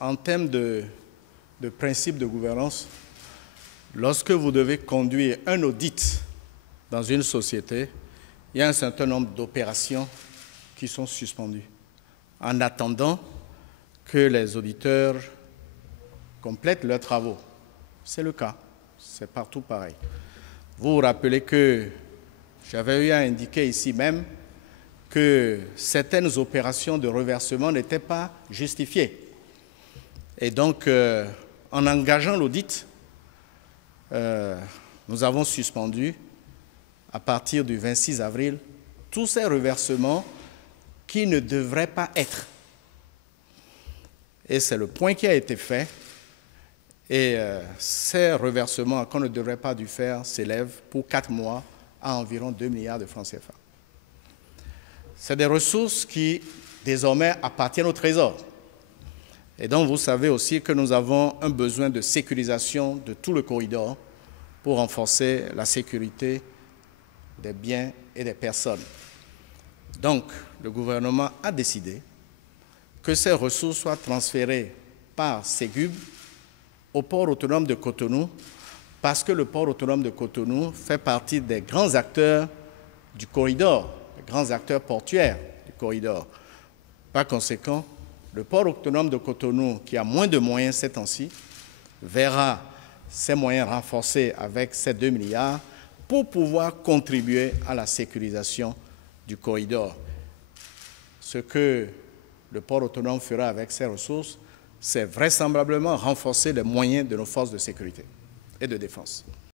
en termes de principe de gouvernance, lorsque vous devez conduire un audit dans une société, il y a un certain nombre d'opérations qui sont suspendues en attendant que les auditeurs complètent leurs travaux. C'est le cas, c'est partout pareil. Vous vous rappelez que j'avais eu à indiquer ici même que certaines opérations de reversement n'étaient pas justifiées. Et donc, en engageant l'audit, nous avons suspendu, à partir du 26 avril, tous ces reversements qui ne devraient pas être. Et c'est le point qui a été fait. Et ces reversements qu'on ne devrait pas dû faire s'élèvent pour 4 mois à environ 2 milliards de francs CFA. C'est des ressources qui, désormais, appartiennent au Trésor. Et donc, vous savez aussi que nous avons un besoin de sécurisation de tout le corridor pour renforcer la sécurité des biens et des personnes. Donc, le gouvernement a décidé que ces ressources soient transférées par Ségub au port autonome de Cotonou, parce que le port autonome de Cotonou fait partie des grands acteurs du corridor, des grands acteurs portuaires du corridor. Par conséquent, le port autonome de Cotonou, qui a moins de moyens ces temps-ci, verra ses moyens renforcés avec ces 2 milliards pour pouvoir contribuer à la sécurisation du corridor. Ce que le port autonome fera avec ces ressources, c'est vraisemblablement renforcer les moyens de nos forces de sécurité et de défense.